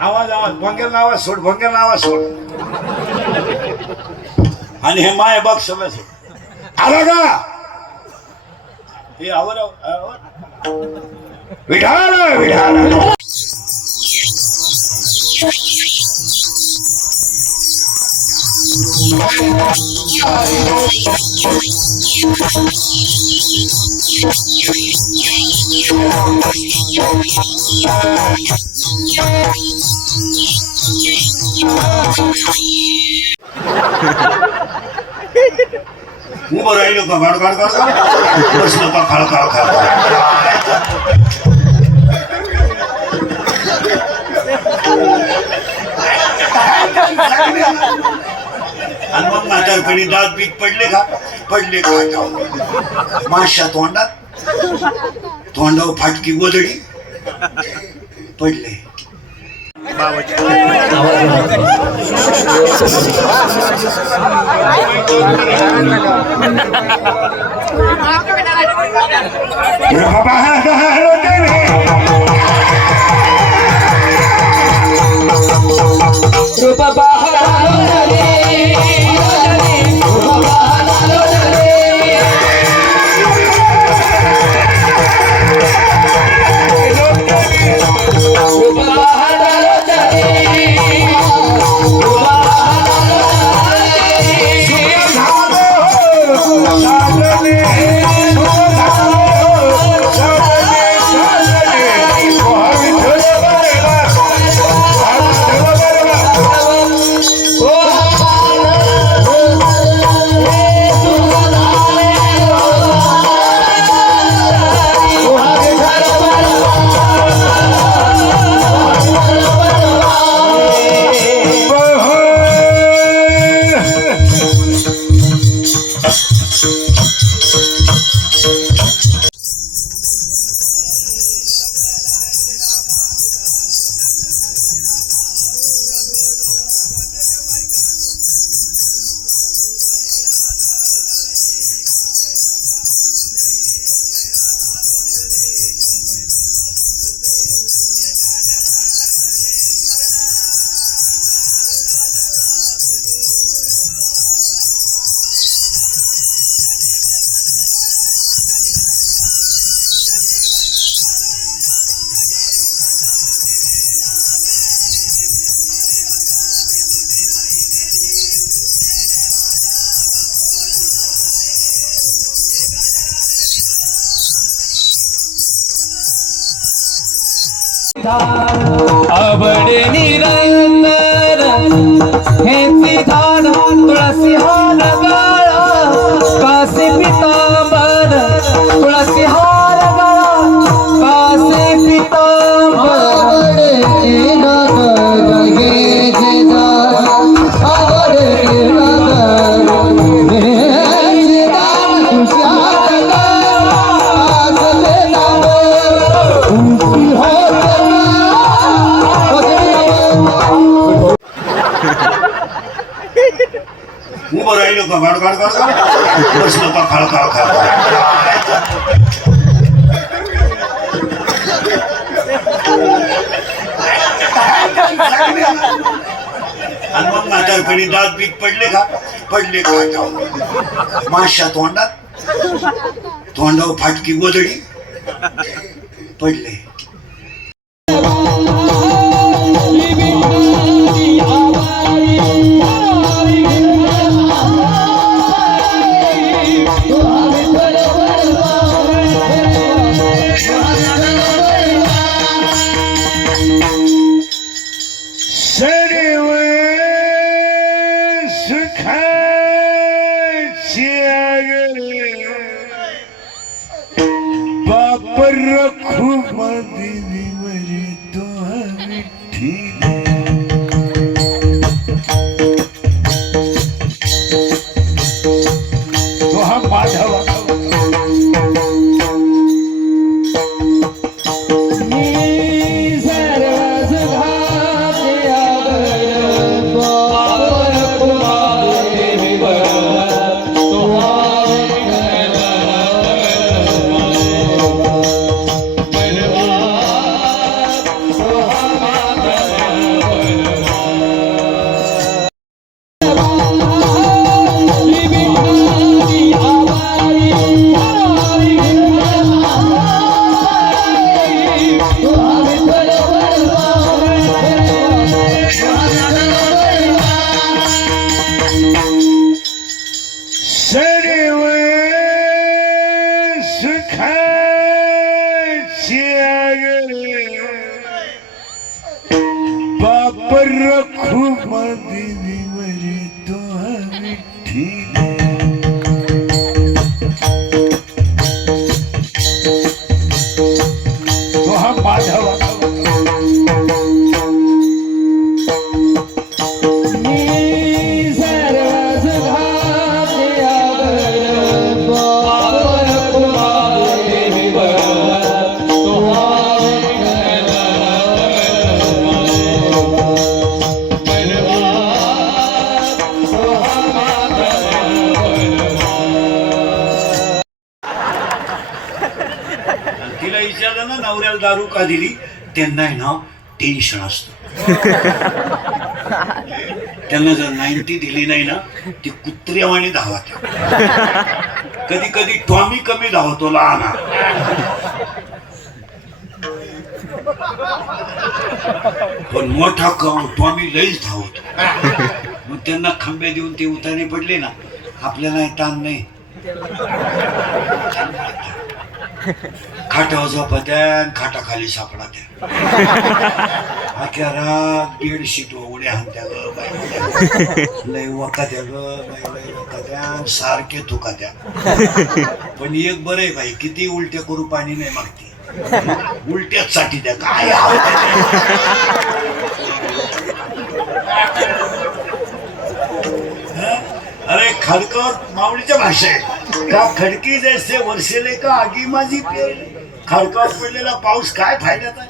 आवाज आवाज भंगेल नावा सोड भंगेल नावा सोड आणि हे माय बघ सगळं सोड आला का हे आवर विढाला विढाला उभं राहिलो का गाड गाड गाड बसलो का खाळ खाळ खाळ आणि मग म्हातारपणी दात बीत पडले का माशा तोंडात तोंडावर फाटकी गोदडी पडले आवड निरंतर हेची धान तुळसी हार गळा कासे पितांबर तुळसी हार गळा कासे पितांबर उभं राहिलो का गाड गाड गाड बसलो का खाळ खाळ खाळ आणि मग म्हातारपणी दात बीत पडले का माशा तोंडात तोंडावर फाटकी गोदडी पडले रखू देवी मरी तो मिठी तो हम माधव बाप रखू देवीवरी तो विठ्ठी तो हा माधव तिला विचारलं ना नवऱ्याला दारू का दिली त्यांना आहे ना टेन्शन असतं त्यांना जर 90 दिली नाही ना ती कुत्र्यावाणी धावत कधी कधी टॉमी कमी धावतो लहान पण मोठा टॉमी लईच धावतो मग त्यांना खंबे देऊन ते उतारे पडले ना आपल्याला ताण नाही खाटावर झोपत्या खाटाखाली सापडा त्या अख्या रात बेडशीट उड्या हाणत्या ग बाई लय वकात्या ग बाई लय वकात्या सारखे थुकात्या पण एक बरं आहे बाई किती उलट्या करू पाणी नाही मागते उलट्याच साठी त्या काय अरे खडकर माऊलीच्या भाषा आहे का खडकी जैसे वर्षेले का आगी माझी खडकावर पडलेला पाऊस काय फायद्याचा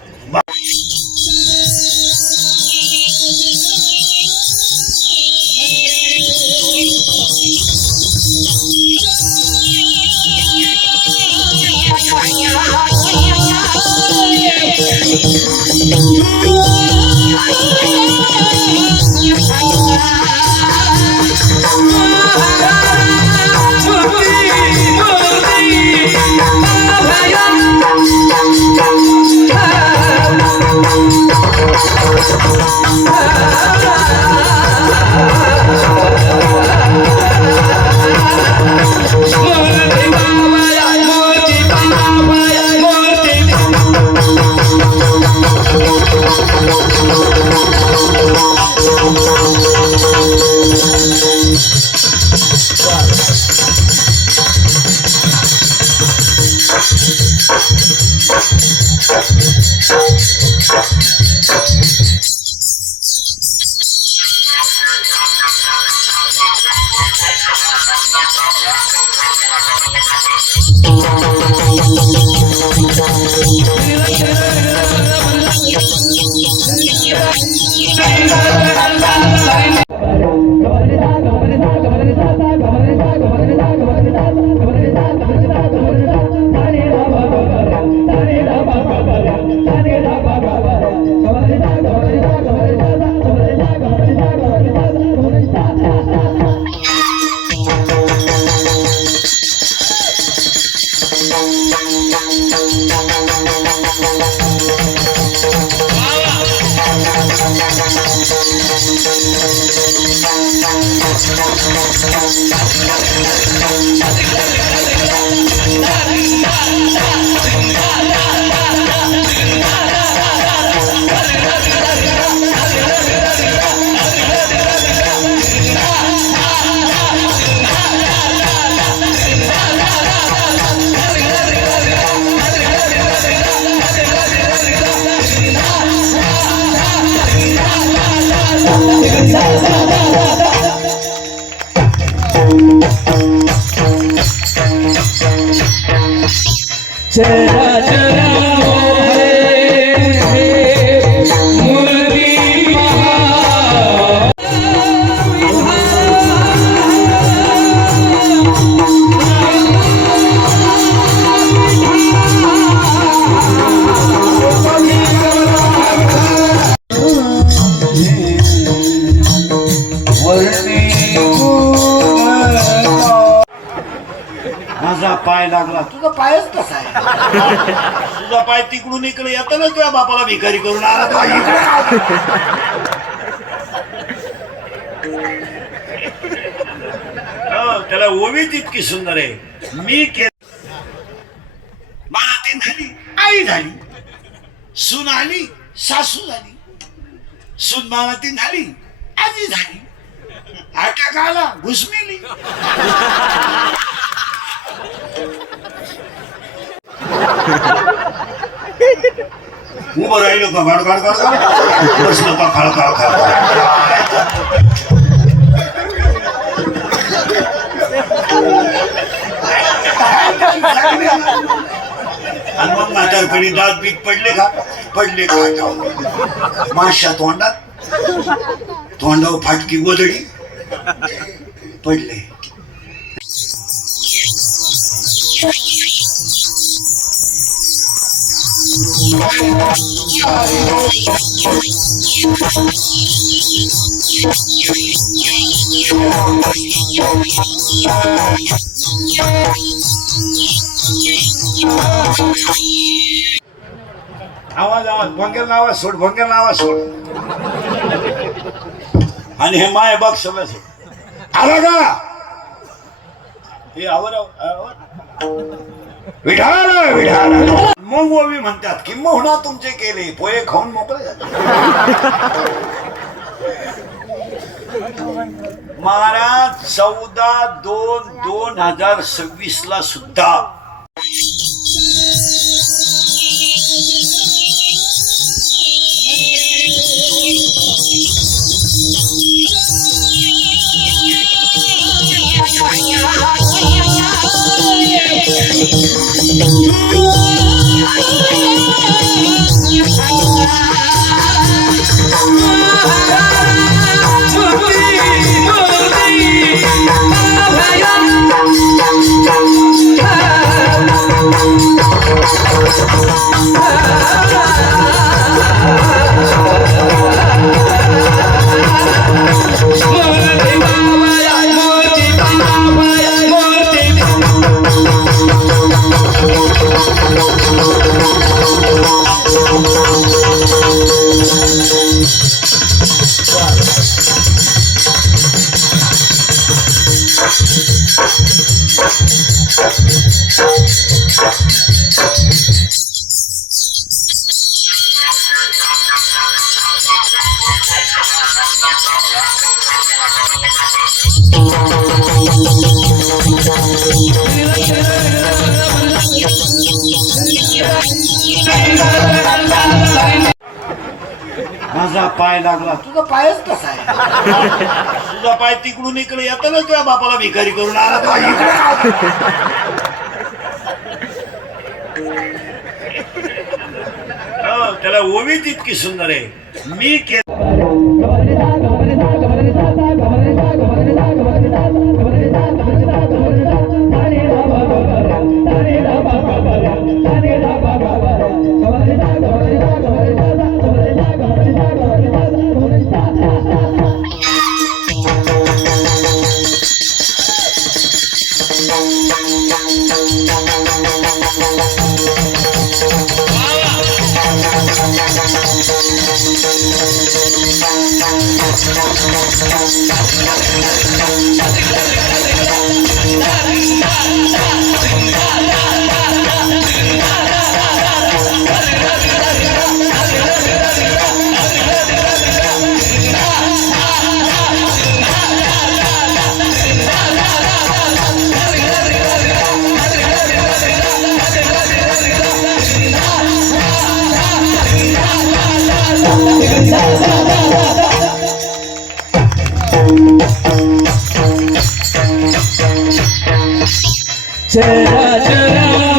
चरा चरा माझा पाय लागला तुझा पायच कसा आहे तुझा पाय तिकडून इकडे येतो ना तुझ्या बापाला भिकारी करून आला तो त्याला ओवीच इतकी सुंदर आहे मी माती झाली आई झाली सून आली सासू झाली सुनबाळाती झाली आजी झाली अटॅक आला घुसमेली उभं राहिलो का गाड गाड गाड बसलो का खळ खळ खळ आणि मग म्हातारपणी दात बीक पडले का माशा तोंडावर फाटकी गोदडी पडले आवाज भंगेर नावा सोड आणि हे माय बघ सगळं सोड आला का हे आवर विढाल मग ओवी म्हणतात की मोहना तुमचे केले पोहे खाऊन मोकळे झाले महाराज 14/2/2026 ला सुद्धा माझा पाय लागला तुझा पायच कसा आहे तुझा पाय तिकडून इकडे येतो ना तुझ्या बापाला भिकारी करून आला त्याला ओवीच इतकी सुंदर आहे मी चरा चरा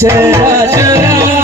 चरा चरा